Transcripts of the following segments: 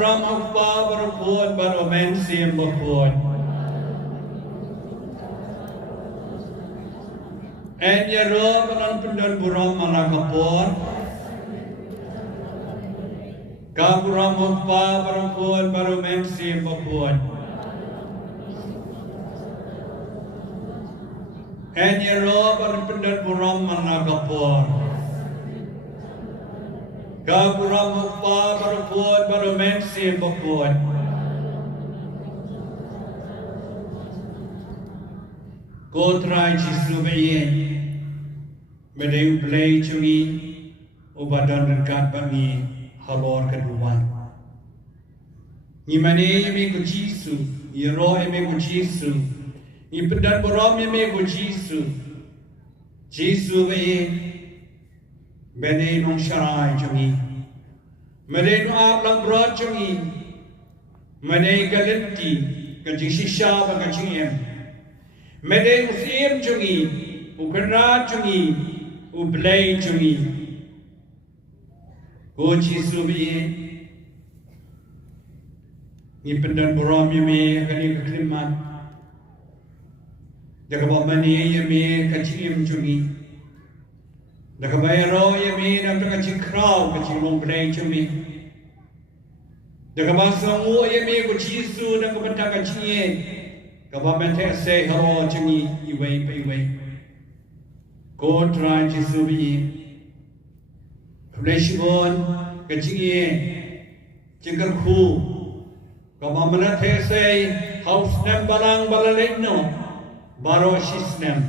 buram hukpa barupun baromen sim bapun. En yero banan pendan buram manakapun. Ka buram hukpa barupun baromen sim bapun. En yero banan pendan buram manakapun. Ka buram hukpa barupun baromen sim bapun. Ko try Jisu bayin, medeng play cumi, ubadan dekat bangi halor kedua. Ni mana yemi ko Jisu, ni roh yemi ko Jisu, ni pendan borom yemi ko Jisu. Jisu bayin, medeng nong syarai cumi, medeng nong ablang berat cumi, medeng galenti, kajing shisha kajing em. Medeng usim jungi, ukena jungi, ublay jungi. Ko Jisu biye, ni pendan borom yeme kani keklimat. Jaga bapani yeme kacim jungi. Jaga bayaro yeme nak kacim kraw kacim long blay jungi. Jaga basamu yeme ko Jisu nak kepentak kacim. Government has say hello jungi iway pa iway. Ko try Jisu biye. Fleshbon kacingi jengkel khu. Government has say house nem balang balaleno baro shisnem.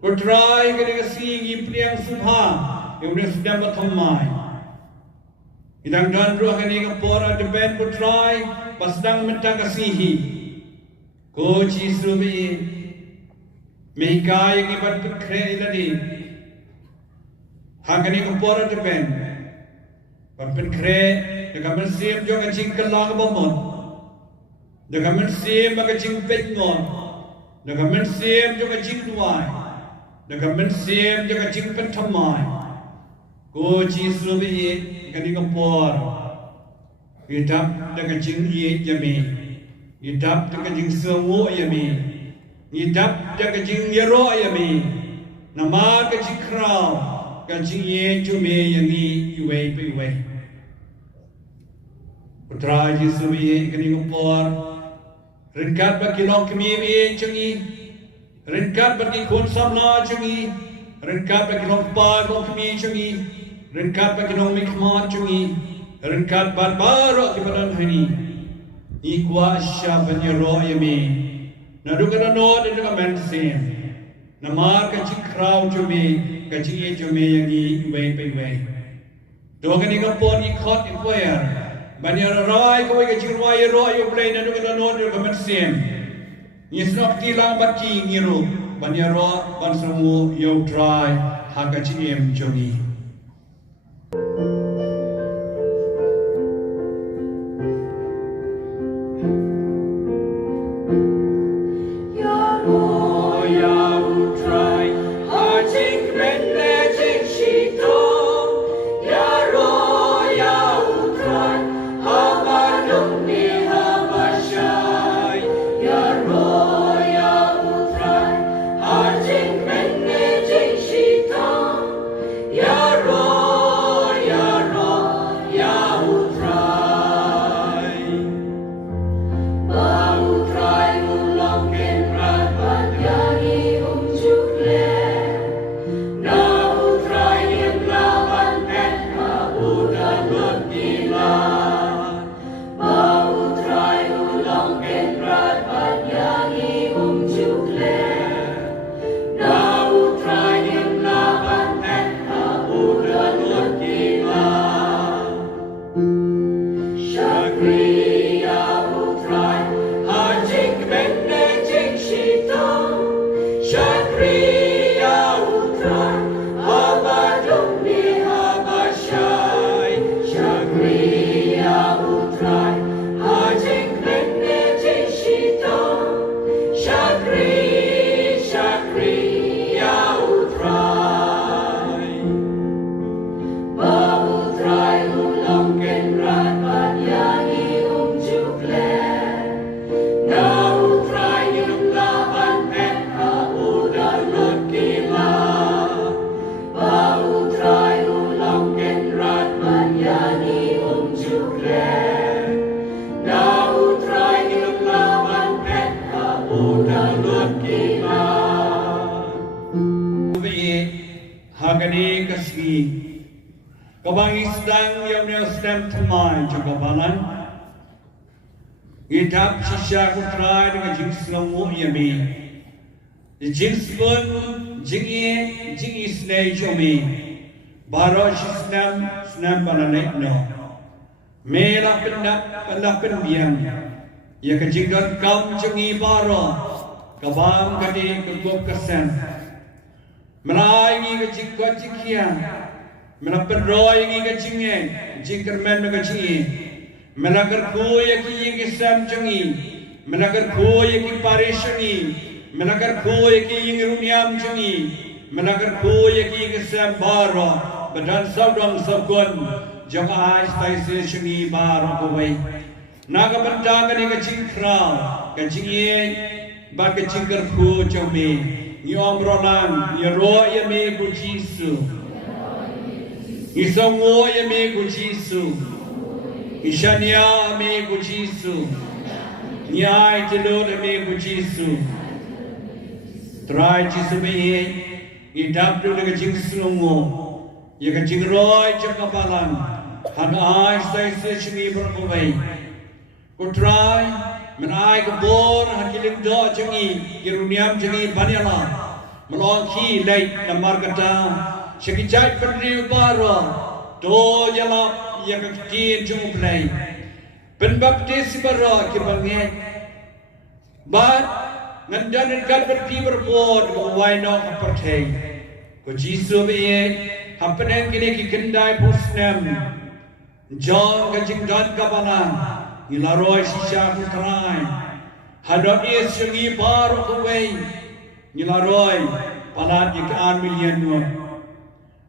Ko try kani kasi ipriang subha iunes nem batamai. Idang dandru kani kapora deben ko try pasdang mentang kasihi. Ko Jisu biye, mehika yang ibat berkreat tadi, hangani kupora depan, berkreat, dengan mensim juga jingkel lang bomon, dengan mensim maka jingpet ngon, dengan mensim juga jingduai, dengan mensim juga jingpet tamai. Ko Jisu biye, hangani kupora, hidup dengan jingye jami. Idap dengan jing semua yami, idap dengan jing yero yami, nama kecik kraw, kecik ye cumi yangi iway pe iway. Putra Jisu ye kini ngupor, ringkat bagi long kemi ye cungi, ringkat bagi kun samna cungi, ringkat bagi long par long kemi cungi, ringkat bagi long mikmat cungi, ringkat bar baru kibaran hani. Ikwa syabanya roh yami, nadu kana no de ka mensim, namar ka chikrau jumi, ka chiye jumi yangi iway pe iway. Do kani ka pon ikot ikwer, banya rai ko ka chirwai roh yo play nadu kana no de ka mensim. Yesnok tilang bati ngiru, banya roh ban samu yo try ha ka chiem jumi. Yeah. udah lut kita Hagani kasih kabang istang yang stem temai juga balan Itap sisya kutrai dengan jings lamu yami jings pun jingi snai jomi baro snam balanai no mela pen biang ya kejingkan kam jingi baro kabang kadi kegop kesen Merai ke jingkot jikian, menaperoi ke jinge, jingkermen ke jinge, menakar kue ki ke sam jangi, menakar kue ki parishangi, menakar kue ki runyam jangi, menakar kue ki ke sam baro, badan saudang sabun, jang ais taise jangi baro kue, naga benda ke jingkrau, ke jinge, bak ke jingker kue jangi. Nyom ronan, nyero yame ku Jisu. Isongo yame ku Jisu. Ishanya yame ku Jisu. Nyai tilod yame ku Jisu. Try Jisu me, idap tu dengan Jisu ngo. Ya kan jingroi cakapalan. Han ai sai sechni berkawai. Ku try Menai kebor hakilim do jangi kiruniam jangi banyala melong ki leit namar kata sekijai pendri baro do jala yang kecil jung play penbaptis baro kibange but ngandan kan berpi berbod ko wai no kapertei ko jisu be hampenen kini ki kendai pusnam jong kajing dan kabalan Nilaroi sisya kutrai Hadot is sungi baru kuwai Nilaroi palat ikan milian nuan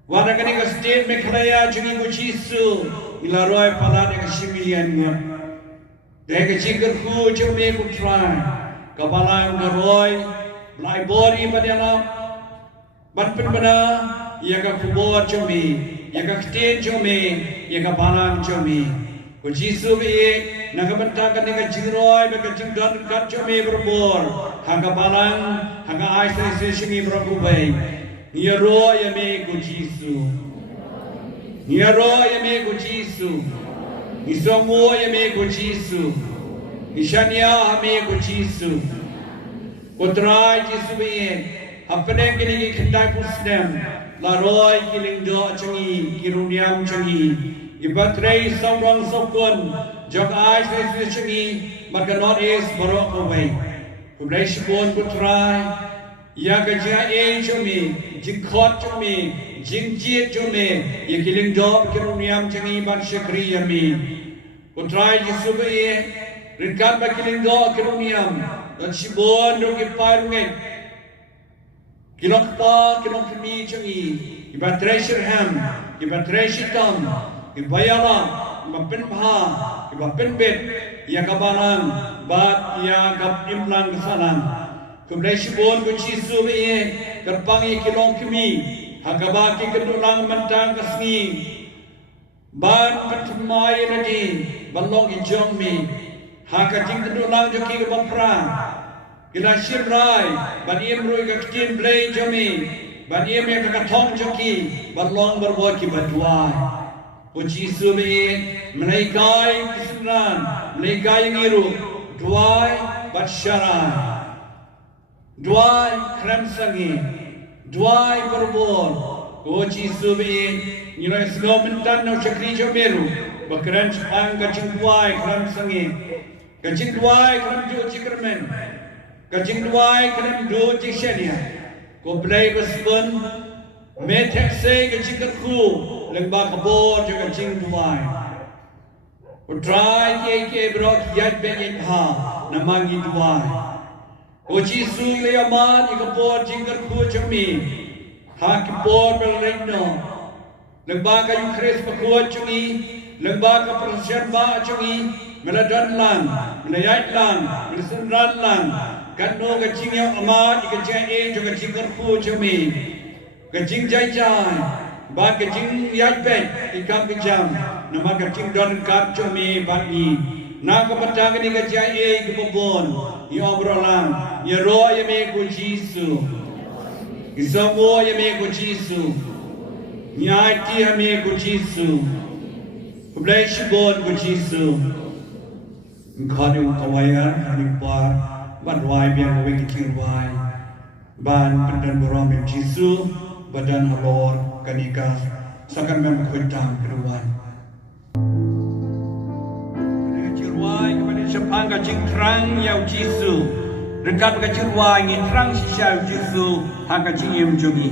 Wada kani ka state mekraya jungi ku Jisu Nilaroi palat ikan 10 milian nuan Deka jikar ku jumi kutrai Kabalang karoi Melai bori padana Banpen pada Ia ka kubor jumi Ia ka state jumi Ia ka balang jumi Ku Jisu be Nagabantakan dengan jingroi, mereka jingdan kacau me berbor. Hanga balang, hanga aisai sesingi berakubai. Nia roh ya me ku Jisu. Nia roh ya me ku Jisu. Isongo ya me ku Jisu. Ishanya me ku Jisu. Kutrai Jisu be. Hapeneng kini kendai pusdem. Laroi kiling do cangi, kiruniam cangi. Ibatrei saurang sokun. Jog ai se changi makanot is barok away. Kublai shibon putrai ya gaja e chomi jingkhot chomi jingjiet chomi ya kiling job kiruniam changi ban shakri yami. Putrai jisube rinkat ba kiling do kiruniam dan shibon do kiparunget kilok pa kilok mi changi ibatrei shirham ibatrei shitam ibayala Mapen pha, mapen bet, ia kabalan, bat ia kap implan kesalan. Kemudian shibon ku Jisu be, kerpangi kilong kemi, hagabaki kedulang mentang kesni. Ban pertemai lagi, balong ijong mi, hagajing kedulang joki ke bapra. Kita shirrai, ban iem rui ke kecil play jomi, ban iem yang kakatong joki, balong berbuat kibatuai. Ku Jisu be, menaikai kesunan, menaikai ngiru, duai batsyarai, duai krem sangi, duai berbor. Ku Jisu be, nilai segala mentan no cakri jomeru, bakran cipang kacing duai krem sangi, kacing duai krem jo cikermen, kacing duai krem jo cikshania. Ku play besbun, metek se kacing kerku. Lembah kebor juga cing tuai. Utrai ke brok yat ben ha namangi tuai. Oji su le aman ikebor cing kerku cemi. Ha kebor belreno. Lembah kayu kris pekuat cungi. Lembah kepersian ba cungi. Meladan lan, melayat lan, melasenran lan. Kano kacing yang aman ikejai juga cing kerku cemi. Kacing jai. Ba kacing yat ben ikam kejam nama kacing don kap cumi bani na kematang ni kajai ke bobon i obrolan i roya me ko Jisu i samoya me ko Jisu nyati me ko Jisu bless God ko Jisu khadu kawayan ani par ban wai biang we ki wai ban pendan borom Jisu badan halor kanika sakan mem khutang keruan cirwai kepada sepang kacing terang yau Jisu dekat ke cirwai ngin terang sisau Jisu hang kacing yem jungi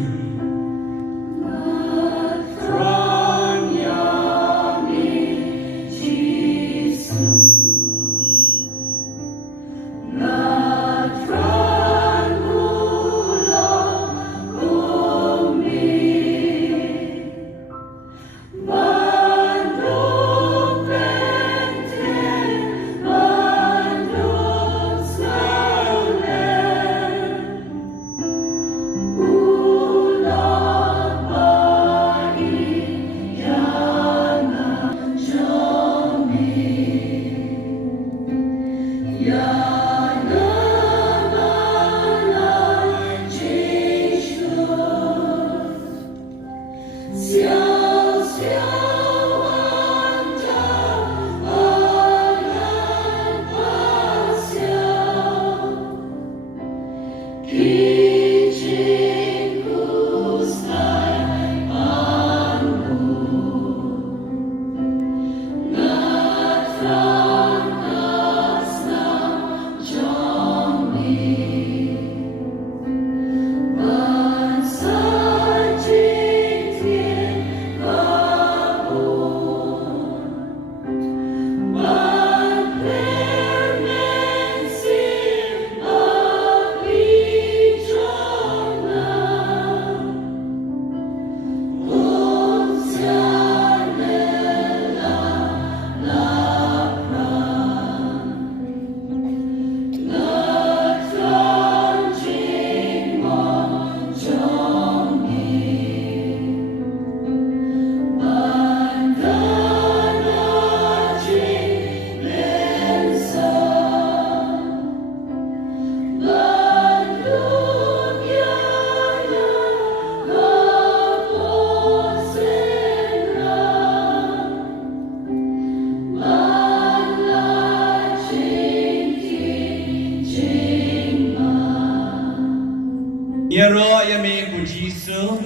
Nyero ya me ko Jisu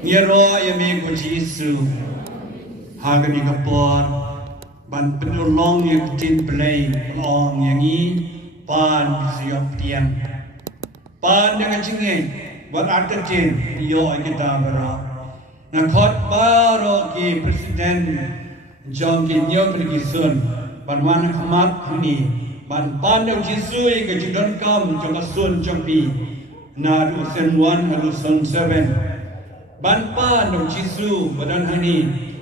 nyero ya me ko Jisu hagani kapor ban penolong yang tin play long yang ini pan siap tiang pan dengan cingeng buat arti cing yo kita berah nak hot baru ki presiden John Kinyo pergi sun ban wan khamat ni ban pan dengan Jisu yang kejadian kam jangka sun jampi na lusen 1 lusen 7 ban pan dengan Jisu badan hani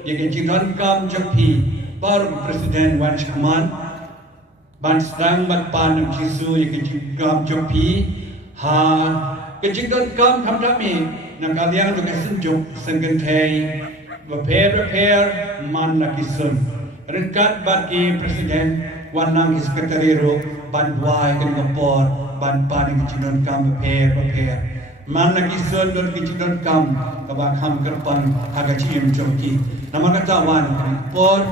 yang kejadian kam jampi baru presiden wan khamat ban sedang ban pan dengan Jisu yang kejadian kam jampi ha kejadian kam tham thami nak kalian juga senjuk senggentai repair man lagi sun rekat bagi presiden wanang sekretariat ban buai ke ngapor ban pan kejadian kam repair man lagi sun don kejadian kam kabak ham kerpan agak ciem joki nama kata wan por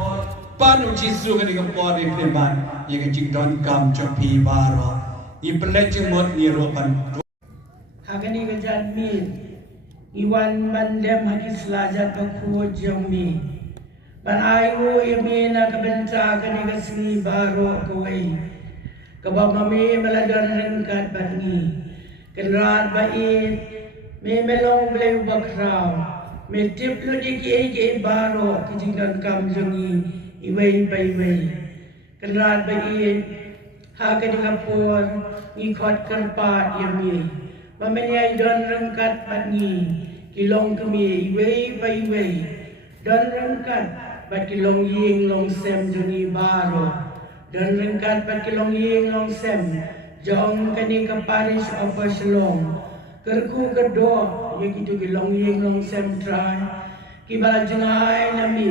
pan Jisu ke ngapor di preman yang kejadian kam joki baro ni pelajeng mod ni ropan agani gajat min Iwan bandem hadis lajat bakhu jammi ban ayu imina kabenta kani gasni baro kawai kabab mami meladan rengkat bangi kenrat bait me melong bleu bakrau me tip lu diki baro kijingan kam jangi iwei bai kenrat bait ha kani kapur ngikot kerpa yami Mamanya don rengkat patni kilong kami iwei pai iwei don rengkat pat kilong ying long sem joni baro don rengkat pat kilong ying long sem jong kani ka parish of Shalom kerku kedo ye kitu kilong ying long sem try kibala jenai nami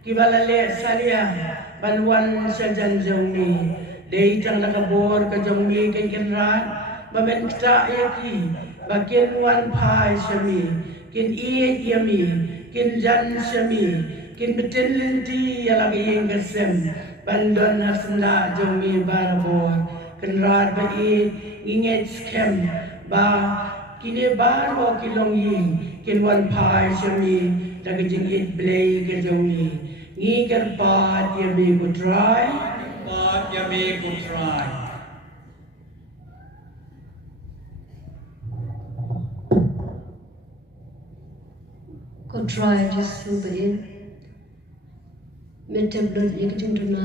kibala le salia banwan sajan joni Dei tang nakabor ka jong mi kay kinran baben kita yaki bakin wan pai shami kin iet yami kin jan shami kin betin linti yalagi yang kesem bandon hasna jong mi barabor kinrar ba i inget skem ba kini baro kilong yin kin wan pai shami lagi jingit blay ke jong mi ngiker pat yami ko try But yami ko try. Ko try just to be in. Mete blood yakitin tuna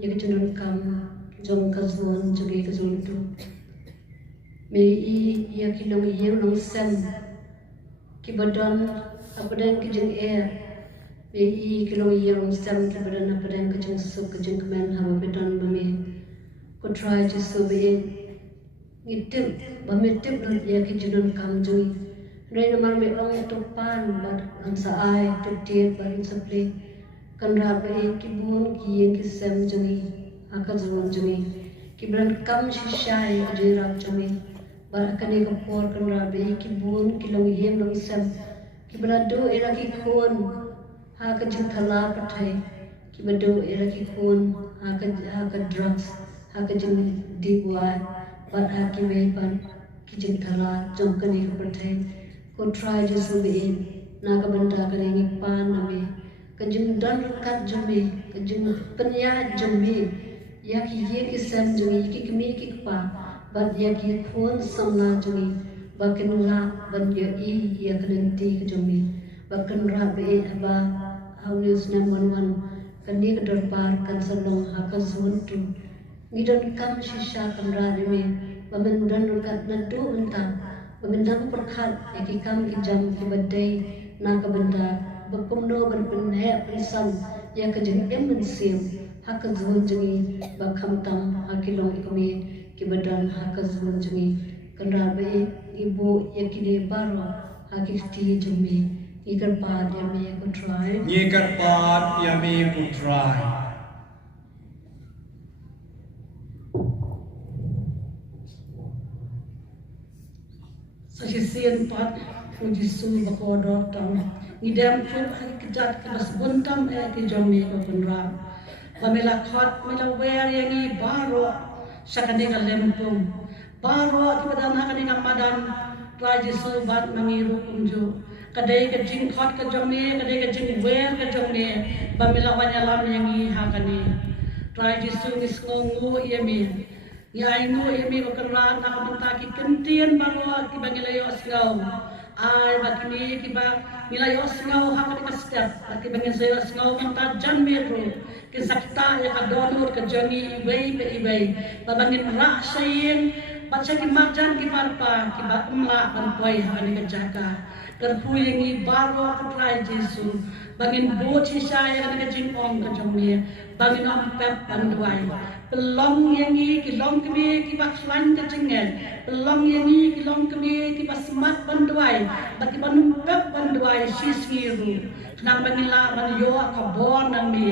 yakitin kam jong kazon jogi kazon tu. Me I yakilong yelong sem kibadon apadan kijeng air. Me I kilong yelong sem kibadan apadan kijeng sup kijeng kemen hama bedan bami. Ko try just to be in. Ngitip bamitip blood yakitin kam jogi. Rena marmi ong topan bad ang saay tutir barin sapli kan rabai kibun kiyen kisem jungi akazun jungi kibran kam shishai ajirap jungi barakane kapor kan rabai kibun kilong yem long sem kibrado iraki khon hakajin thala pathai kibado iraki khon haka drugs hakajin digwa bad hakime ban kijin thala jongkani pathai ko try just to be in naga benda kalengi pan nami kajung dan kat jumi kajung penya jumi yak ye kisam jumi ki kimi ki pa bad yak ye khon samna jumi bakin la ban ye I ya kalenti ka jumi bakin ra be ba haulus nam wan kani ka dor par kan salong hakazun tu ngidon kam shisha kamra me bamen dan kat na do unta Pemindang perkat yaki kam kijam kibadai naga benda bapumno berpenhe pensan ya kejeng emensim hakazun jengi bakam tam hakilong ikumi kibadan hakazun jengi kenrabe ibu yakini baro hakifti jemi ikar pad yami aku try Nyikar pat yami ko try. Sasisian pat fujisu bakodor tam ngidam tu hari kejat kelas buntam ki jomi ko penra pamela khat mela wer yangi baro sakane kalempum baro ki badan hakane ngamadan rajisu bat mangiru kunju kadai ke jing khat ke jomi kadai ke jing wer ke jomi pamela wanyalam yangi hakane rajisu nisngongu yemi ya ingo yemi bakeran nak mentaki kentian baru ki bangilayo asgau ai bakini ki ba milayo asgau hakani kastep ki bangilayo asgau manta jan metro ki sakta ya kadonur ke joni iwei be iwei babangin ra sayin baca ki marjan ki parpa ki ba umla banpoi hakani kejaka kerpu yangi baru aku try Jesu bangin boci saya kan kejing ong ke jomi bangin om pep banduai pelong yangi kilong kami ki bakslan ke jengen pelong yangi kilong kami ki basmat banduai baki banum pep banduai sisiru nang banila banyo kabon nang mi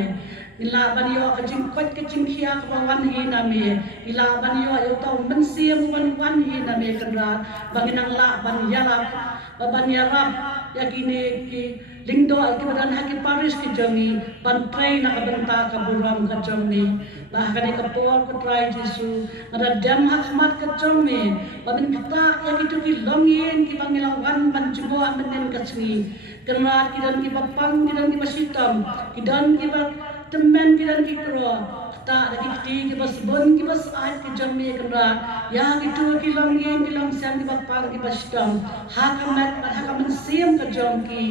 ila banyo kejing kot kejing kia kawan hi nami ila banyo yo tau mensiam wan hi nami kendra banginang la ban yarap baban yarap yakini ki lingdo ki badan haki paris ki jongi ban trai na kabenta kaburam ka jongi bahkan ni kapor ko try Jesu ada dam hakmat ka jongi babin kita yakitu ki longin ki bangilawan ban jumua menen ka sungi kerana kidan ki bapang kidan ki basitam kidan ki ba temen kidan ki kro ta lagi ti ki bas bon ki bas ai ki jongi kerana ya gitu ki longin ki long siam ki bapang ki basitam hakamat hakaman siam ka jongi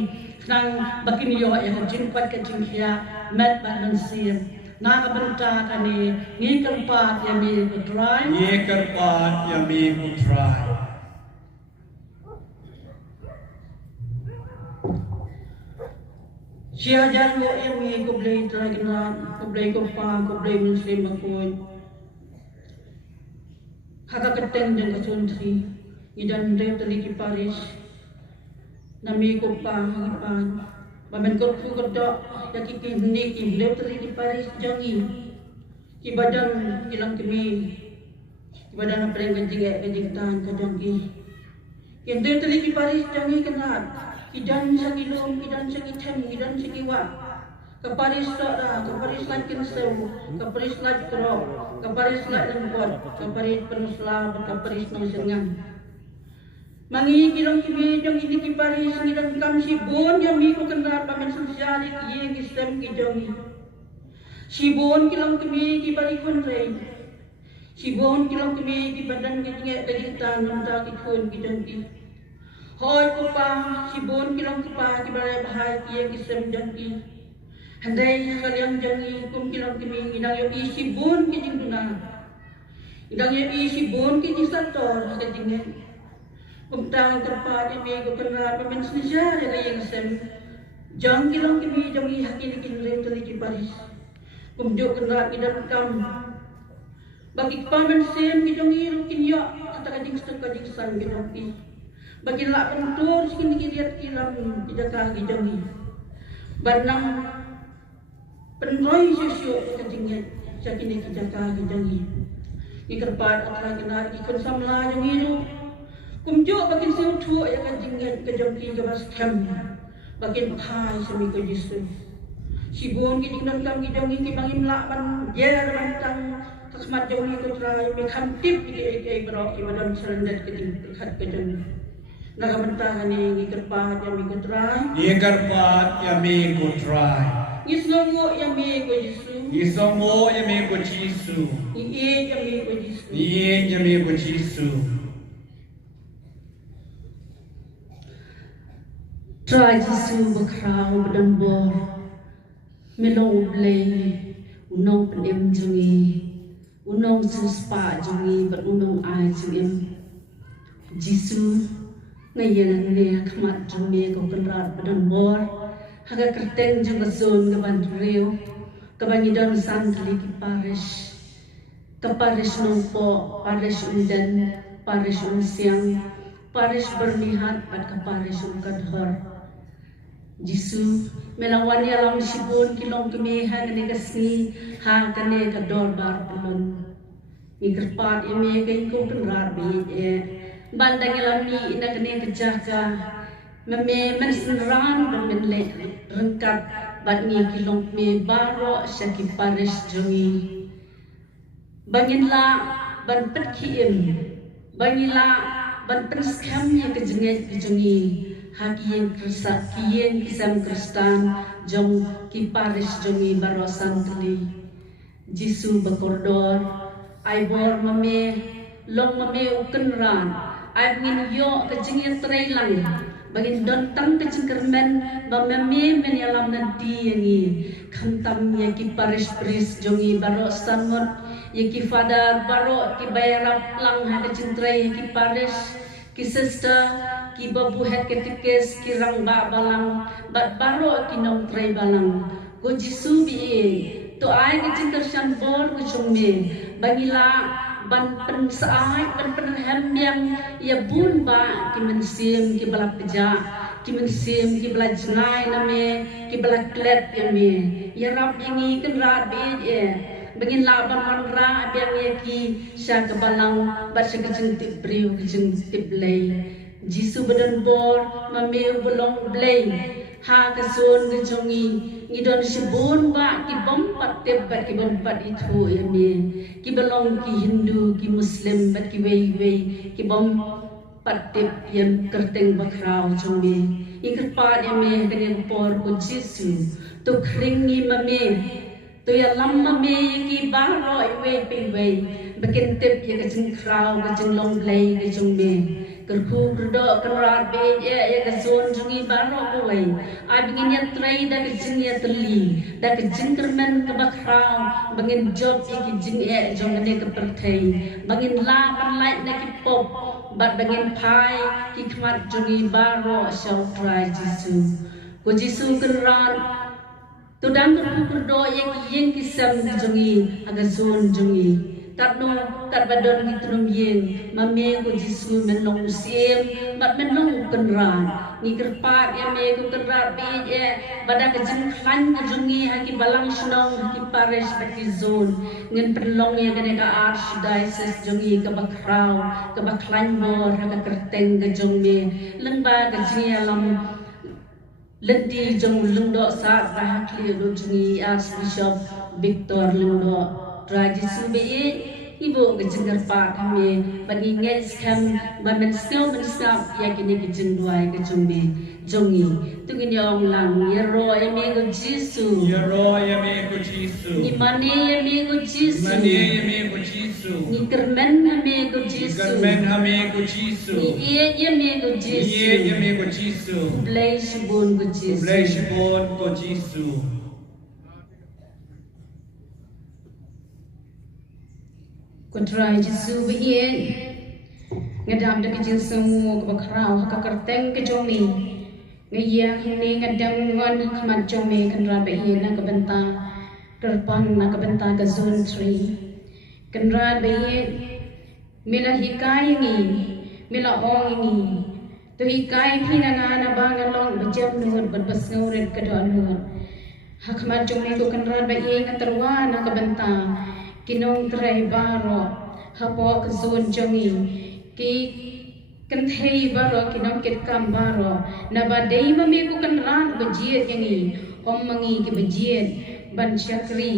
nang bakin yo ya kajin kwat kajin kia met ban siam na kabenta kani ngi kerpat yami ko try Nyikar pat yami ko try. Siya jan yo yami ko blay try na ko blay ko pa ko blay muslim ako haka keteng den kasuntri idan rew tali ki paris nami ko pa hagipan bamen ko fu ko do yaki ki ni ki lew tali ki paris jongi ki badan kilang kami ki badan apa yang gajing tahan kadang ki yang tadi ki paris jangi kenat ki dan sakilom ki dan sakitem ki dan sakiwa ke paris dah ke paris lagi sewu ke paris lagi kerok ke paris lagi lembut ke paris penuslah ke paris nongsengan mangi kilang kami jang ini ki paris ni dan kam si bon yang mi ko kenat pamen sosial ki ki stem ki jangi Sibon kilang kami ki bari konrei. Sibon kilang kami ki badan ki tinge tan nanta ki khun ki janti. Hoi ko pa sibon kilang pa ki bari bahai ki sem janti. Handai kaliang jangi kum kilang kami idang yo i sibon ki jing duna. Idang yo i sibon ki jing sator ki tinge. Kum tang terpa ki ko kena pemen sejar yang sem. Jang kilang kami jangi hakin kin rem tali ki paris. Kumjuk kenal idan kam bagi paman sem ki jong iru kin yo kata kajing stok kajing san ki jong i bagi la pentur skin ki lihat kilam ki jaka ki jong i banang penroi sesio kajing sakini ki jaka ki jong i ki kerpat atara kenal ki kun samla jong iru kumjuk bagi sem thu ya kajing ki jong ki gabas kam bagi khai semi ko jisu Sibon ki jingnan kam ki jongi ki bangim lakban jer bantang kasmat jongi ko trai me khantip ki bro ki badan serendet ki khat ke jongi naga bantang ni kerpa ya mi ko trai Ni kerpat ya mi ko try. isongo ya mi ko jisu Isongo ya mi ko Jisu. ya mi ko jisu Ni ya mi ko Jisu. Try Jisu bakrau badan bor. Melong blay, unong penem jungi, unong suspa jungi, but unong ai jungim. Jisu ngayon niya kamat jungi ko kenrat badan bor, haga kerteng juga zon kaban rio, kabangidon santli ki parish nong po, parish undan, parish unsiang, parish bernihat at kaparish unkadhor. Jisu melawan alam sibon kilong kemehan ni kasni ha kane ka dor bar pelon ni kerpat ime kai ko penrar be bandang alam ni ina kane kejaka meme men senran dan men le rengkat bad ni kilong me baro syaki paris jongi bangin la ban petkiem bangin la ban penskam yang kejenget jongi Hakien kersa kien kisam kristan jong ki paris jongi barosan kali Jisu bakordor ai bor mame long mame ukenran ai ngin yo kejingin trailang bagin don tang kejingkermen ba mame men yalam nanti yangi khantam ye ki paris pris jongi barosan mot ye ki fadar baro ki bayarap lang ha kejintrai ki paris ki sister ki babu het ketikes ki rang ba balang bat baro ki nong trai balang go Jisu bi to ai ki cintersan bor ku chungme bagila ban pen saai ban pen hem yang ya bun ba ki mensim ki balap peja ki mensim ki bala jenai name ki bala klet yame ya rab ingi kan rat bi Bangin laban manra biang ye ki sya kebalang bat sya kejeng tip briu kejeng tip lay Jisu badan bor mame belong blay ha kesun kejongi ngidon sibun ba ki bompat tip bat ki bompat itu ya me ki belong ki Hindu ki Muslim bat ki wei ki bompat tip yang kerteng bakrau jongi ikerpat ya me dengan por ko Jisu to kringi mame to ya lamma me ki baro iwe pingwe bakin tip ya kejeng krau kejeng long blay kejeng me kerku kerdo kerat be ya kezon jungi baro kowe ai bingin ya trai da kejeng ya teli da kejeng kermen ke bakrau bangin job ya kejeng ya jong ne ke perthai bangin la pan light na ki pop bat bangin pai ki khmat jungi baro shau try Jisu ko Jisu kerat Tudang kerdo yang kisam jongi aga zon jongi tat no tat badon ki trum yen ma me ko jisu men long sim mat men long kan ran ni kerpa ya me ko kan ra bi je bada ke jin khan ko jungi ha ki balang snong ki parish ba ki zone ngin perlong ya ke ka archdiocese jungi ka bakrau ka baklan bor ha ka kerteng ke jong me leng ba ke jia lam lenti jong lung do sa ba kli do jungi archbishop Victor lung do Raji Sube ibu kejengar pak kami bagi nges kam bamen snow men snap ya kini kejeng duai kejumbe jongi tungin yong lang yero eme go Jisu ni mane eme go Jisu ni kermen eme go Jisu ni ie eme go Jisu bless bon go Jisu Kontrai Jisu behien ngadam dak jin semu ka bakrau ka kerteng ke jomi ngaya ni ngadam ngon khamat jomi kan ra behien na ka benta terpang na ka benta ka zone 3 kan ra behien mila hikai ni mila ong ni to hikai phina ngana bangalong bejam nuhut berbesngauret ka don nuhut hakmat jomi ko kan ra behien terwa na ka benta kinong tray baro hapo ke zone jongi ki kan thei baro kinong ket kam baro na ba dei ma me ko kan ran bajiet yangi om mangi ke bajiet ban chakri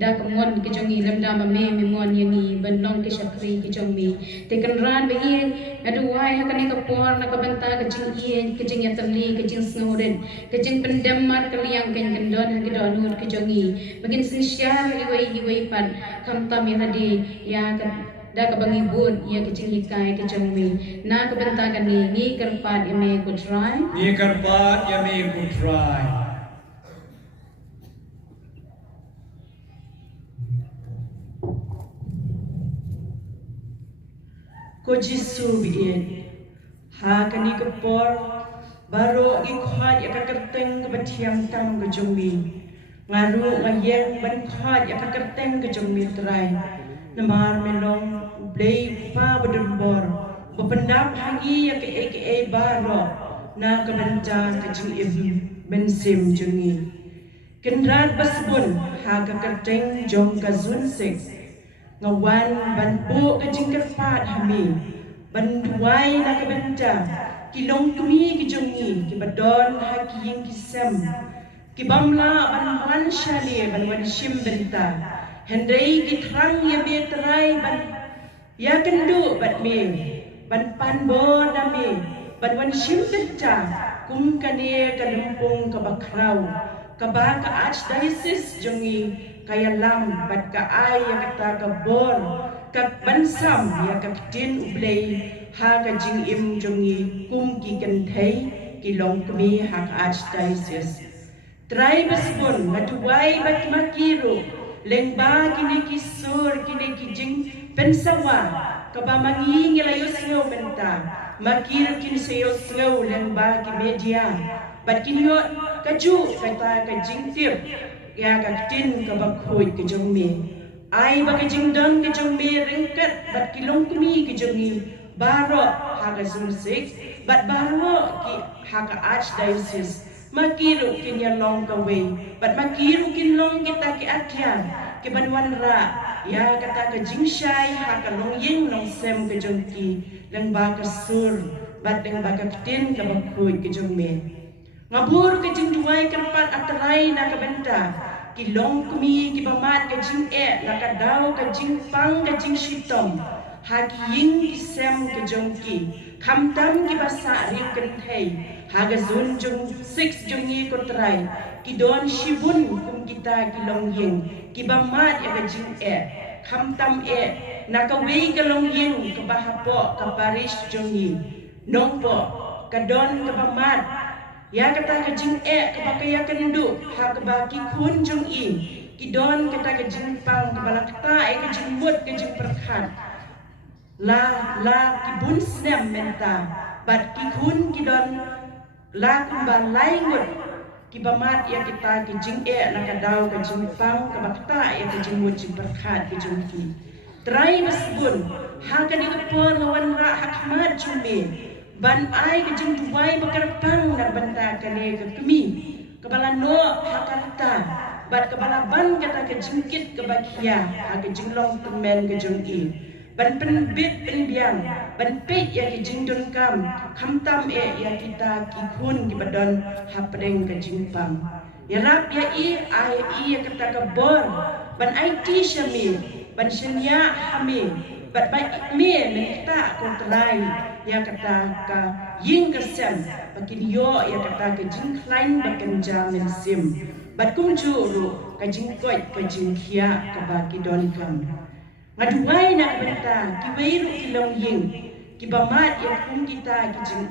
da kamon ke jongi lamda ma me mon yangi ban long ke chakri ke jongi te kan ran be ien adu wai ha kan ka por na ka banta ke jing ien ke jing yatali ke jing snoren ke jing pendem mar ke liang ken kan don ha ke don nur ke jongi bagin sin syar iwai pan kam tam ya tadi ya ka da ka bangi bud ya ke jing hikai ke jongi na ka banta kan ni karpat ya me ko try Ko Jisu bien ha kani ke por baro i khat ya ka kerteng ke batiam tam ke jombi ngaru ngayeng ban khat ya ka kerteng ke jombi trai namar melong blei pa bedun bor bependap hangi ya ke aka baro na ke banja ke jing im ben sim jungi kendrat basbun ha ka kerteng jong ka zun 6 ngawan ban bu ke jingker pat hami ban duai na ke benta kilong kumi ke jongi ke badon ha ki ying ki sem ki bamla ban wan shali ban wan shim benta hendai ki thrang ya be trai ban ya kendu bat me ban pan bo na me ban wan shim benta kum kane ka lempung ka bakrau ka ba ka archdiocese jongi kaya lam bat ka ay ya kata ka bor ka bansam ya ka tin ublay ha ka jing im jongi kum ki kan thai ki long kami ha ka archdiocese try basbon matuway bat makiro lengba kini ki sur kini ki jing pensawa ka ba mangi ngilayos ngau benta makiro kini sayos ngau lengba ki media bat kini kaju kata ka jing tip ya ka tin ka bakhoi ke jongme ai ba ke jingdon ke jongme ringkat bat kilong kumi ke jongi baro ha ka zun 6 bat baro ki ha ka archdiocese makiru kin ya long ka we bat makiru kin long kita ke atyan ke banwan ra ya kata ka jingshai ha ka long ying long sem ke jongki lang ba ka sur bat lang ba ka tin ka bakhoi ke jongme ngabur ke jing duai kerpat atrai na ka benta ki long kumi ki bamat ka jing na ka dau ka jing pang ka jing shitom ha ki ying ki sem ke jongki kham tam ki basa ri kan thai ha ga zun jong 6 jongi ko trai ki don shibun kum kita ki long ying ki bamat ya ka jing kham tam na ka wei ka long ying ka bahapo ka parish jongi nong po ka don ka bamat ya kata ka jing ka bakaya kendu ha ka baki kun jung i ki don kata ka jing pang ka balakta ka jing mut ka jing perkhat la ki bun snem menta bat ki kun ki don la kun ba lai ngut ki bamat ya kita ki jing na ka dau ka jing pang ka bakta ka jing mut jing perkhat ki jung ki Try masbun hakan ni kapon ngawan ra hakmat cumi ban ai ke jing tuai bakarpang na banta kane ke kemi kepala no hakarta bat kepala ban kata ke jingkit ke bakia ha ke jinglong temen ke jongki ban penbit penbiang ban pet ya ke jingdon kam kamtam ya kita ki kun ki badon hapreng ke jingpam ya rap ya ai ya kata ke bor ban IT syami ban syanya hami bat baik me kita ko trai ya kata ka ying kesem bakin yo ya kata ke jing klein bakin jamin sim bat kum juru ka jing koi ka jing kia ka baki don kam ngaduai nak benta ki weiru ki long ying ki bamat ya kum kita ki jing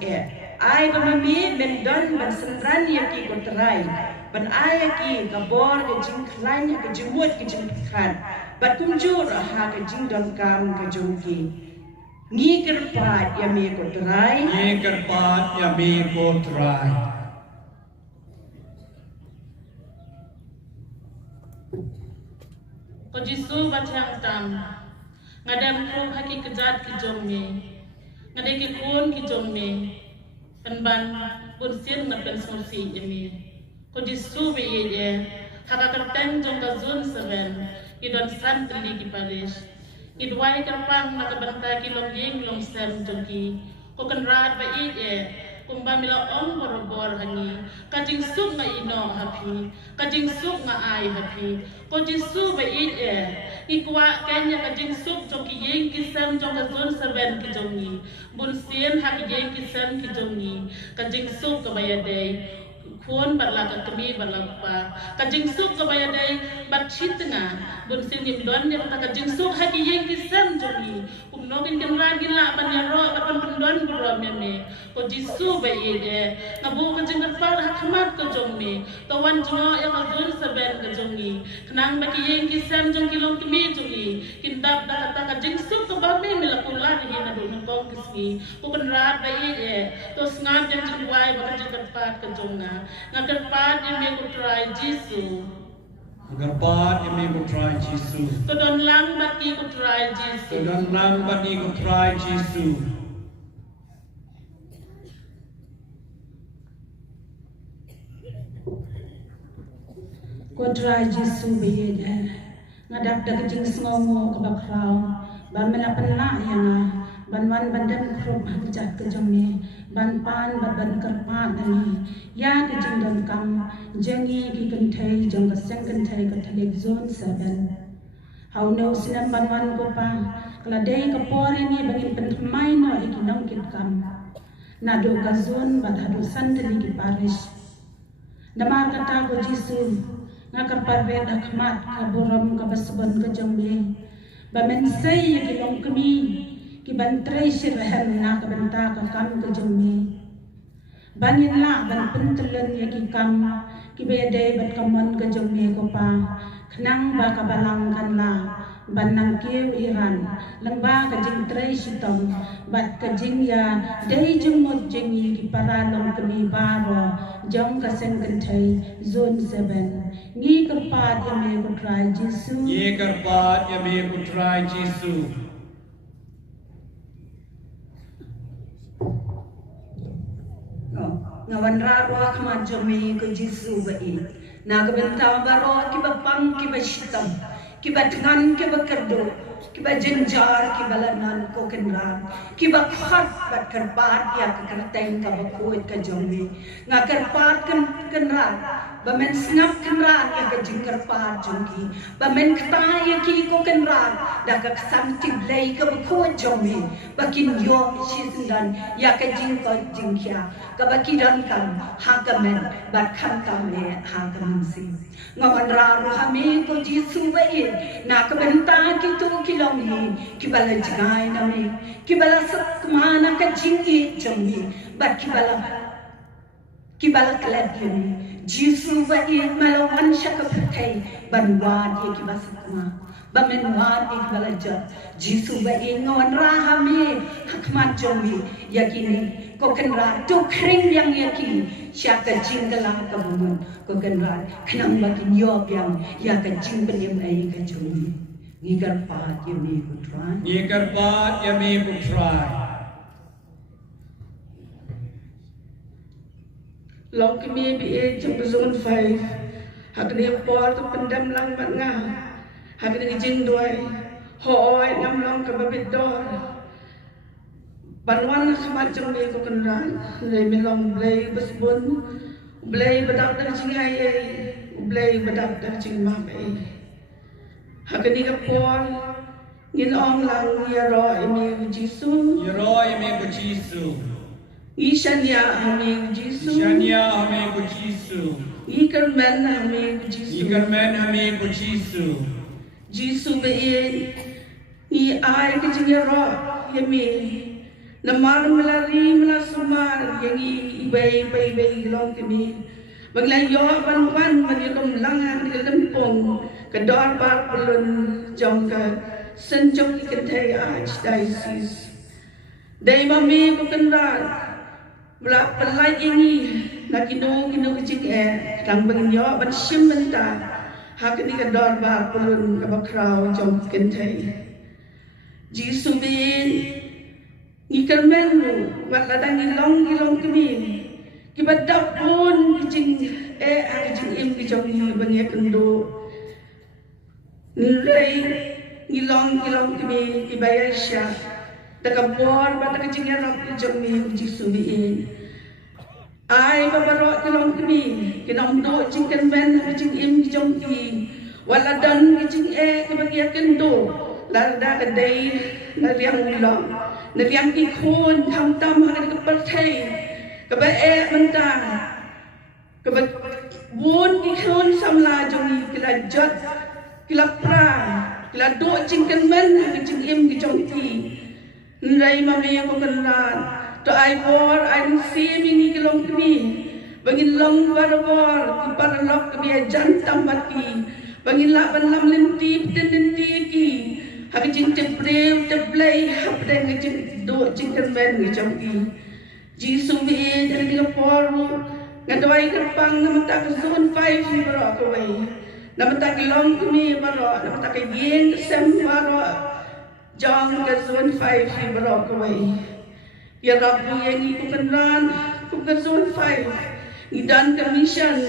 ai bamami ben don ban sentran ya ki ko trai ban ai ki ka bor ka jing klein ya ka jimut ki jing khan bat kum juru ha ka jing don kam ka jongki Ngi kerpat ya me ko try. Ngi kerpat ya me ko try. Ko jisu batang tam. Ngadam ko haki kejat ki jong me. Ngade ki kun ki jong me. Penban pun sien na pen sorsi ya me. Ko jisu be ye haka kerteng jong ka zon seven. Idon san teli ki parish. Idwai kerpang na kabanta ki long yeng long sem jongki ko kan rat ba kumba mila ong borobor hani kajing suk nga ino happy kajing suk nga ai happy ko jisu ba ikwa kanya kajing suk jongki yeng ki sem jong ka zon seven ki jongi bun sien ha ki yeng ki sem ki jongi kajing suk ka bayadai Kuan berlaku kami berlaku kajing suk kebaya day bercit tengah bun sini don yang kata kajing suk haki yang kisam jogi kumnokin kenran gila banyaro apan pendon berom me ko jisu bayi nabu kajing berfal hakmat ke jongi kawan jongo yang azun seben ke jongi kenang baki yang kisam jongi long kami jongi kindap dah kata kajing suk kebame melakulah ni nadu nongkong kisni ko kenran bayi to ngam yang jengwai bakajing berfal ke jonga Nagarpat yang me try Jisu. Nagarpat yang me try Jisu. Todon lang bati ko try Jisu. Todon lang bati ko try Jisu. Ko try Jisu be ngadap dak jing sngomo ke background ban menapen la yana ban wan bandan krop hajat ke jomni ban pan ban kerpat ani ya ke jing don kam jengi ki kenthai jong ka seng kenthai ka thale zone 7 how no sinam ban wan ko pa kala dei ka pore ni bangin pen mai no ikinong kit kam na do ka zone ban hadu santani ki parish namar kata ko Jisu ngakar parve dakmat ka borom ka basbon ka jomni bamen say ki long kami ki ban treasure hen na ka banta ka kam ka jomni banin la ban pentulen ya ki kam ki bede bat kamon ka jomni ko pa khnang ba ka balang kan la ban nang kiu iran lang ba ka jing treasure tom bat ka jing ya dei jumot jingi ki paralong kami baro jong ka sen kan thai zone 7 ngi kerpat ya me ko try Jisu Ngi kerpat ya me ko try Jisu. Ngawan raro akmat jomi ko Jisu bai na kabenta baro ki bapang ki bashitam ki batngan ki bakardo ki bajenjar ki balanan ko kenran ki bakhat bat kerpat ya ka kerteng ka bakuit ka jomi nga kerpat kenran bamen snap kenran ya ka jing kerpat jongki bamen kta ya ki ko kenran da ka sam tiblei ka bakuit jomi bakin yo shisindan ya ka jing ko jing kya ka bakidan kan hakamen bat kan kame hakam sing ngawan raro hami ko Jisu bai na ka benta ki tu ki long hi ki bala jigai na me ki bala sat mana ka jingi jomi bat ki bala kalat yumi Jisu bai malawan shaka patai banwan ye ki basakma bamen wan ik bala jat Jisu bai ngawan rahami hakmat jomi yakini ko kenra tu kring yang yaki syaka jinggalang ka bumun ko kenra khnang bakin yob yang ya ka jingbelim ai ka jomi Ngigar pahat yami kutran. Ngigar pahat yami kutran. Long kami bi jump zone 5. Hakni por tu pendam lang mat nga. Hakni jing doi. Hoi ngam long ka babit dor. Banwan khamat jong ni ko kanran. Rei milong blay basbun. Blay badap dar jing ai. Blay badap dar jing ma ai. Hakni ka por ngin ong lang ya ro imi Jisu. Ya ro imi ko Jisu. Ishanya hame Jisu. Ishanya hame ko Jisu. Ikarman hame Jisu. Ikarman hame ko Jisu. Jisu be I ai ke jingero yemi. Namar melari melasumar yang ibai long kemi. Bagla yo ban menilum langan di lempung kedor bar pelun jongka senjong ikentai archdiocese. Dai mami ko kenal Bela pelai ini nak kino kecik lang bengyo ban sim menta hak ni ka dor bar pulun ka bakrau jom kentai Jisu bin ikermen wat ladang ilong kemi kibadap pun kicing kicing im ki jom ni bengye kendo nilai ilong kemi kibayar syah takabor bata kicing yarap jom ni Jisu bin ai babaro kilong kemi kinong do cingken ben kicing im jom ki waladan kicing kibagya kendo larda kadai nariang ulang nariang ikon tam hakan kepertai kaba mentang kaba bun ikon samla jom kila jot kila pra kila do cingken ben kicing im jom ki nrai mami ko kenal to ai bor ai si mini kilong kemi bangin long barabor par lok kemi jantam bati bangin la ban lam lenti tendenti ki hak jing tebreu teblai hap deng jing do jing kerben jam ki Jisu bi dari ke por ngadoi kerpang namata ke zone 5 fi baro ko wai namata ke long kemi baro namata ke yeng sem baro Jong ke zone 5 fi baro ko wai Ya Rabbi yang iku kenal ku ke zone 5 idan commission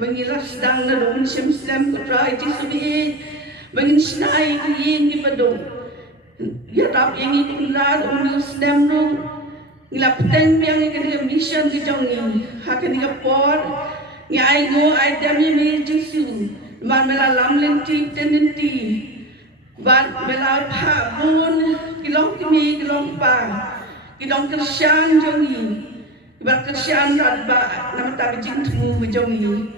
bangilah sedang na don Muslim ko try Jisu bi bangin snai ku yeng di padong Ya Rabbi yang iku kenal Muslim no ngilapten yang iku mission di jong ni hakan ni por ni ai go ai dami me Jisu man mela lam lenti tenenti bat mela pha bun kilong kemi kilong pa Kidong kersian jongi, ibarat kersian radba nama tak jintu jongi.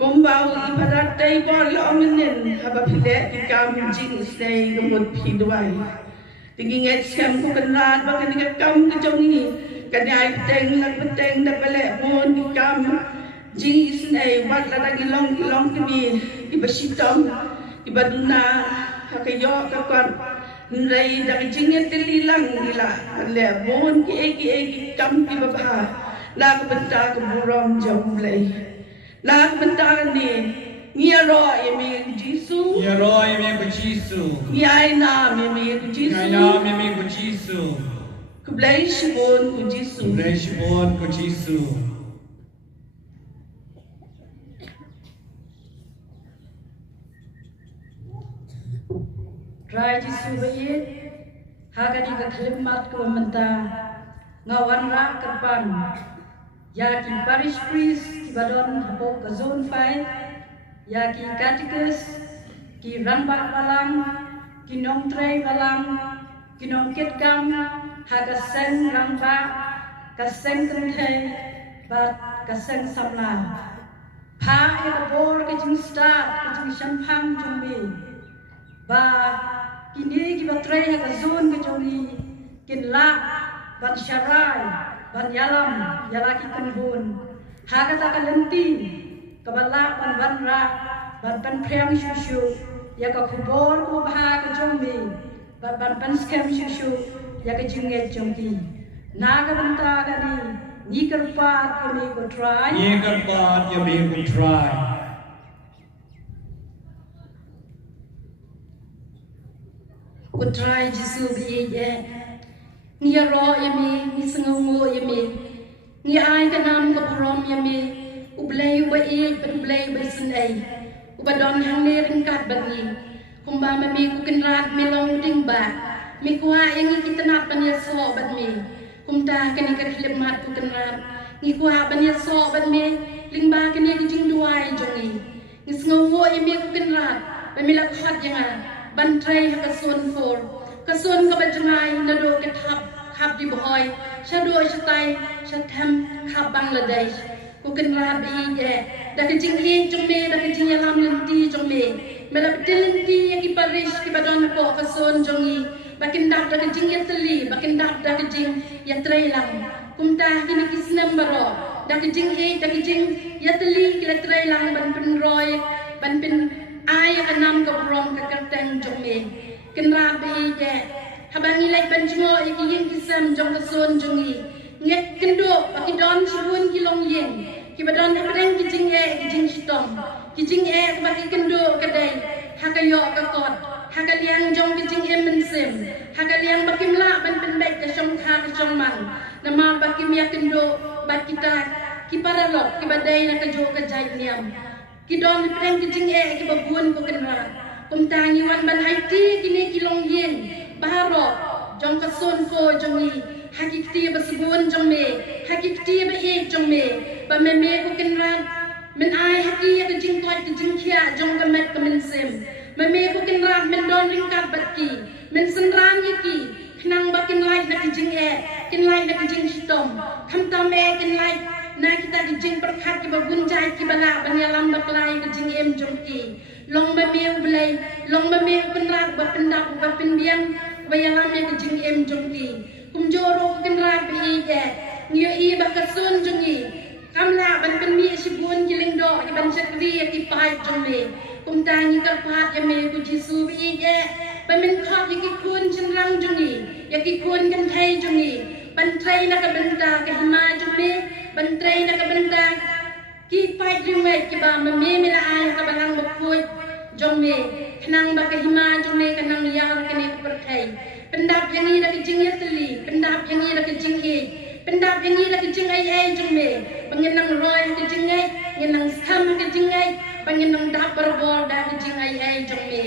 Kumbau ibarat day bor lominen haba pilek ikam jing stay gemut pidwai. Tinggi nget sem ku kenal bagai dengan kam ke jongi. Kani ai peteng lag peteng dak belek mon ikam jing stay wat la gilong kemi ibasitom ibaduna hakayo kakon Nrai dari jinget telilang gila le bon ki kam ki baba la benta ke buram jom lei la benta ni ngiro yemi Jisu ngiro yemi ko Jisu yaina yemi ko Jisu yaina yemi ko Jisu ku blai shibon ko Jisu blai shibon ko Jisu Rai Jisu bayi hagani ka khlimat ko menta ngawan ra kapan ya ki parish priest ki badon hapo ka zone 5 ya ki catechist ki ramba balang ki nong trei balang ki nong ketkam haga sen ramba ka sen kenthe bat ka sen samla pha e ka bor ka jing start ka jing shampang jumbi ba kini kita try ke zone ke joni kinla ban syarai ban yalam yalaki kunhun haga ta kalenti kabala ban banra ban pan prem shushu ya ka khubor ko bha ke jombi ban pan scam shushu ya ke jinget jomki naga banta gani ni karpat kini ko try ni karpat ya be ko try try Jesu be Ngia ro yami, ni sengongo yami, ngia ai kanam ko prom yami, ublay ba but ublay ba sunay, ubadon hang ne ringkat bangi, kumba mami ku kenrat mi long ding ba, mi kuha yang kita nat banya so bat mi, kumta kani ka khlemat ku kenrat, ngi kuha banya so bat mi, lingba kani ki jing duai jongi, ngi sengongo yami ku kenrat, bami lak hot yang ban tray ha ka son for. Kasun ka bajungai na do ke khap di boy sha do sha tai sha tham khap Bangladesh ku kan ra bi da ke jing hi jong me da ke jing lam len ti jong me la bdelen ti ki Paris ki badon ko kasun jong i bakin da ke jing yatli bakin da ke jing yatrai lang kum ta ki ki snam baro da ke jing hi da ke jing yatli ki yatrai lang ban pin roy ban pin ai ka nam ko rom ka kerteng jong me kenra be habangi lai banjmo iki yeng kisam jong kason jongi ngek kendo baki don shibun kilong yeng ki badon habreng kijing shitom kijing baki kendo kadai hakayo kakot hakaliang jong kijing mensem hakaliang baki mla ban penbek ka shong kha ka shong man nama baki mia kendo baki ta ki paralok ki badai na ka jo ka jai niam ki don habreng kijing ki babun ko kenra kumtangi wan ban haiti kini kilong yen baharo jong kason fo jongi hakikti basibun jong me hakikti ba e jong me ba me ko kenran men ai haki ya jing toy jing khia jong ka met ka men sem me ko kenran men don ringkat batki men senran yiki khnang ba kin lai na jing kin lai na jing shitom kham ta me kin lai na kita jing perkhat ki ba gunjai ki bala banyalam baklai ka jing jong ki long ba me ublay long ba me penrak ba pendak ba penbiang ba yalam me jing jong ki kum joro kenrak bi ngiyo i ba kasun jong i kamla ban penmi sibun kiling do ki ban sakri ki pai jong me kum tangi kal phat ya me ku jisu bi ba men khot ki kun chenrang jong i ya ki kun kan thai jong i ban trai na ka benta ka hama jong me ban trai na ka benta ki pai jong ki ba me me la ai ka balang ba koi jong me khnang ba ka hima jong me kanang yang ka ne per thai pendap yang ni da ki jing yatli pendap yang ni da ki jing e pendap yang ni da ki jing ai jong me bangenang roi ki jing ai ngenang sam ki jing ai bangenang da barbor da ki jing ai jong me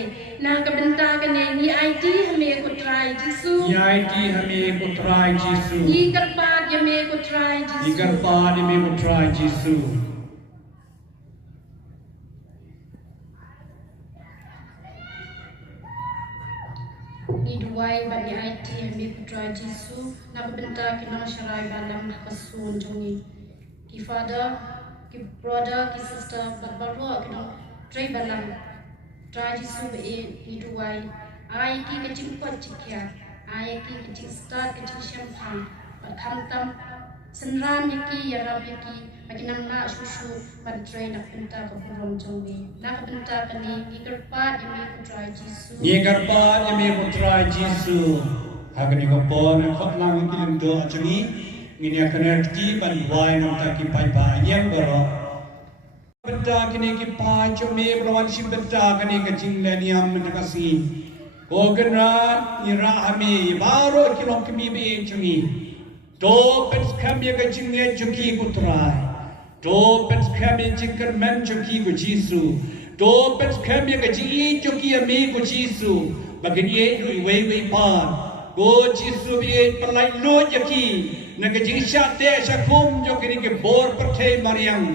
na ka benta ka ne ni ai ti hame ko try jisu ni ai ti hame ko try jisu ni karpat ya me ko try jisu ni karpat ya me ko try jisu ni duai bani IT hame putra Jesu na benta kinang sharai balam kasun jongi ki father ki brother ki sister badbaro kinang trai balam trai Jesu be ni duai ai ki kecing kot cikya ai ki kecing start kecing shampang bad khamtam senran yaki yarab yaki makinang na shushu bad trai na benta ko rom jongi na benta kani ki kerpat yami putra Jesu ni karpat ya me ko try jisu hagani ko pon khot lang kilim do achungi ngini akaner ti ban wai nam ta ki pai pa yang baro benta kini ki pa cho me brawan sim benta kini ka jing le niam men ka si ko ganran ni ra ame baro kilong kimi be chungi do pets kam ya ka jing ne chuki ko try do pets kam ya jing kar men chuki ko jisu do pets kam ya ka jing e chuki ya me ko jisu bagin ye lui wei pan go jisu be palai lo yaki na ka jing sha te sha kum jo kini ke bor per the mariang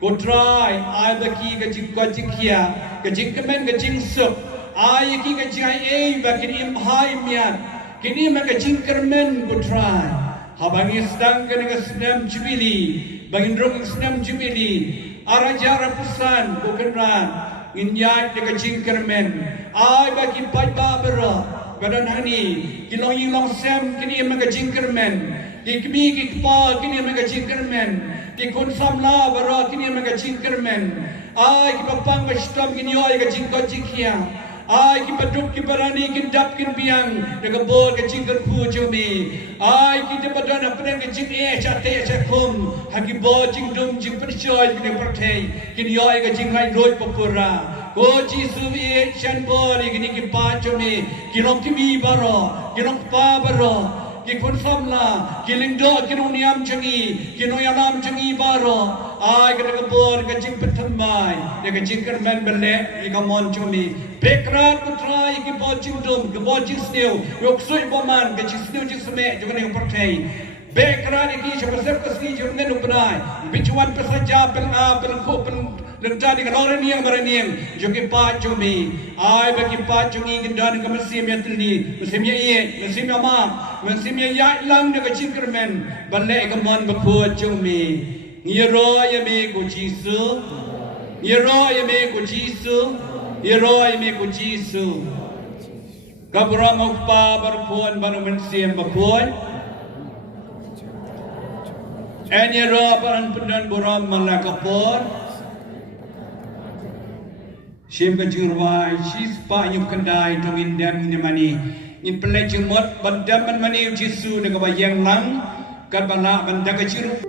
go try ai ba ki ka jing ko jing kia ka jing kemen ka jing sup ai ki ka jing ai ba kini im hai mian kini ma ka jing kermen go try habangi sedang ka nga senam jubili bangin rong senam jubili araja rapusan go kenran nginyat ka jing kermen ai ba ki pai ba bero badan hani kilong yilong sem kini ma ka jing kermen ki kmi ki pa kini ma ka jing kermen ki kun samla bero kini ma ka jing kermen ai ki papang ka stom kini oi ka jing ko jikia ai ki paduk ki barani ki dap kin biang daga bol ka jing ker pu jumi ai ki de badan apren ka jing cha te cha kum ha ki bo jing dum jing per choy ki ne per thei kini oi ka jing hai roi popura Ko Jisu ye chan bori gini ki pa chumi kinong kimi baro kinong pa baro ki kun famla ki lingdo kinong niam changi kinong yanam changi baro ai ka bor ka jing pathamai ya ka jing kerman bele ni ka mon chumi pekrat putra ki bo jing dum ki bo jing sneu yok sui boman ka jing sneu jing sme juga ni perkai Bekran iki sebesar kesini jangan lupa bicuan pesaja pelnga pelku lentani kalau orang yang berani jogi pacumi ai bagi pacumi gendan ke mesim yang tadi mesim yang iye mesim yang ma mesim yang ya lang de kecingkermen balai keman berkuat cumi ngiro ya me ku Jisu ngiro ya me ku Jisu ngiro ya me ku Jisu kabra mukpa berkuat baru mesim berkuat Enya roh paran pendan boram malakapor Sim kejurwai sis pa nyuk kendai tong indam nyamani in pelai jemot bandam mani Jisu de kabayang lang kan bala banda kejiru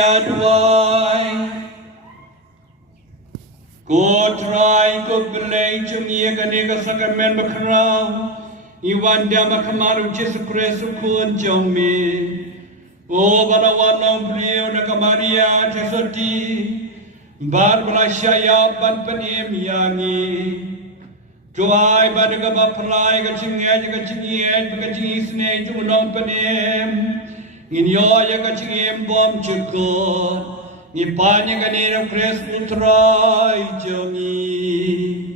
Yadwai Ko try ko belay chumi kanega sakamen bakrao Iwan dama kamaru Jesu Kristo kun jome O barawan beliau na kamaria jasoti Bar belasya ban penim yangi Tuai badaga baprai kacingnya isne jumulong penim Inyo ya kacingem bom cukor Ni panya kanira kres mutrai jami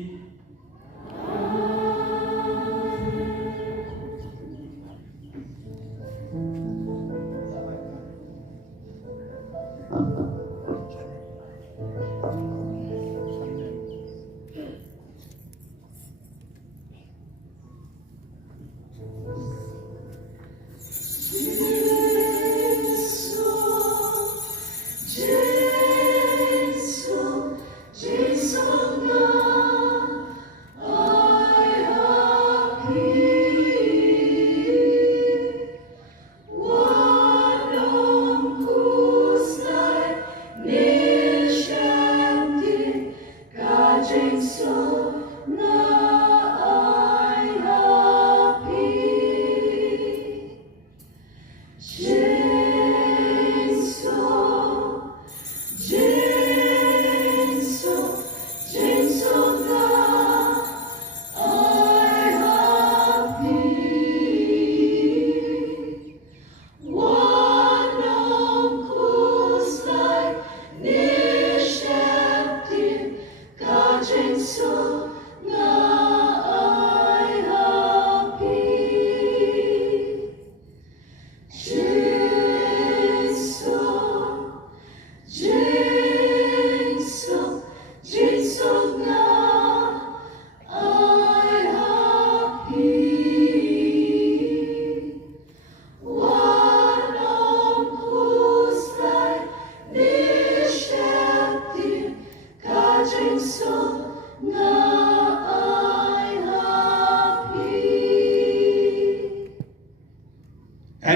Jesus, Jesus, God.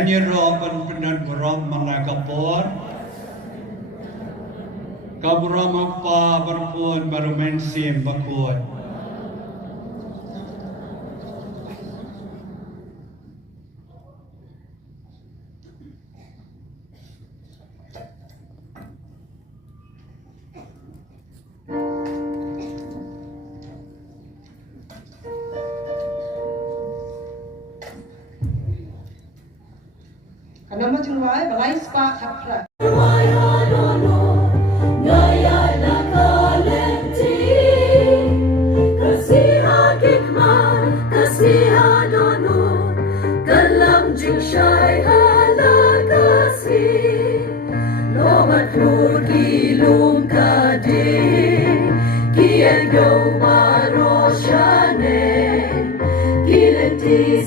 Nyanyi roban penan berom malakapor. Kaburam apa berpun baru mensim bakut. Karena macam wai balai spa kapra.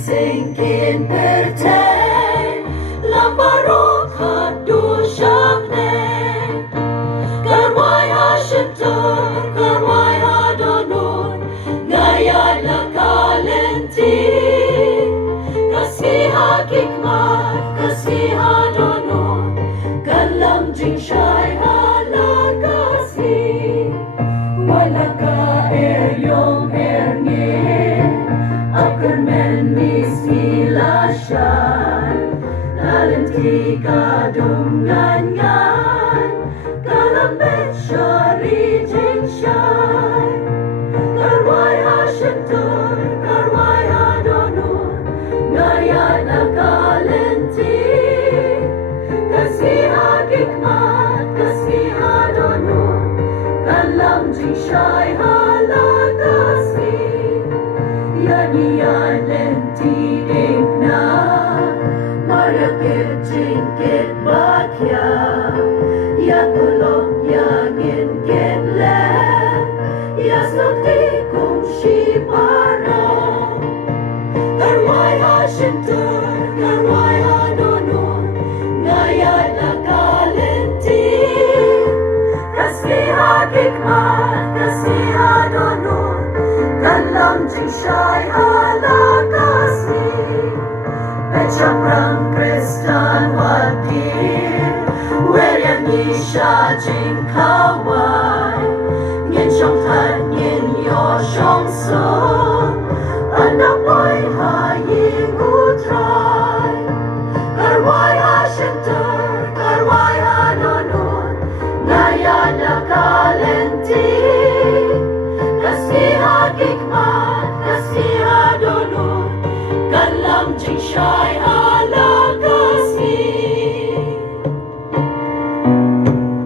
Singkin pertei Lambarok hadu syakne Karwai hasyatur Karwai hadonun Ngayat lakalenti Kasih hakikmat Kasih hadonun Kalam jing syai hala kasih Walaka yom ngin Akermen Bismillah Talenti kadungan Kalam bet syari jingsyai Karwai hasyatur Karwai hadonun Ngayat lakalenti Kasih hakikmat Kasih hadonun Kalam jingsyai hala kasih Yan lenti ingna Marakit jingkit bakya Ya kulok yangin kenle Ya sakti kung shipara Karwai hasyatur Karwai hadonun Ngayat lakalenti Kasih hakikmat Kasih hadonun Kalam jingsyai hala kasih Pecaprang kristan wadir Werian isya jing kawai Ngin syong tan ngin yo syong son Anak boy haying utrai Karwai hasyatur Karwai hadonun Ngayat lakalenti Kasih hakikmat, kasih hadonun Kalam jing syai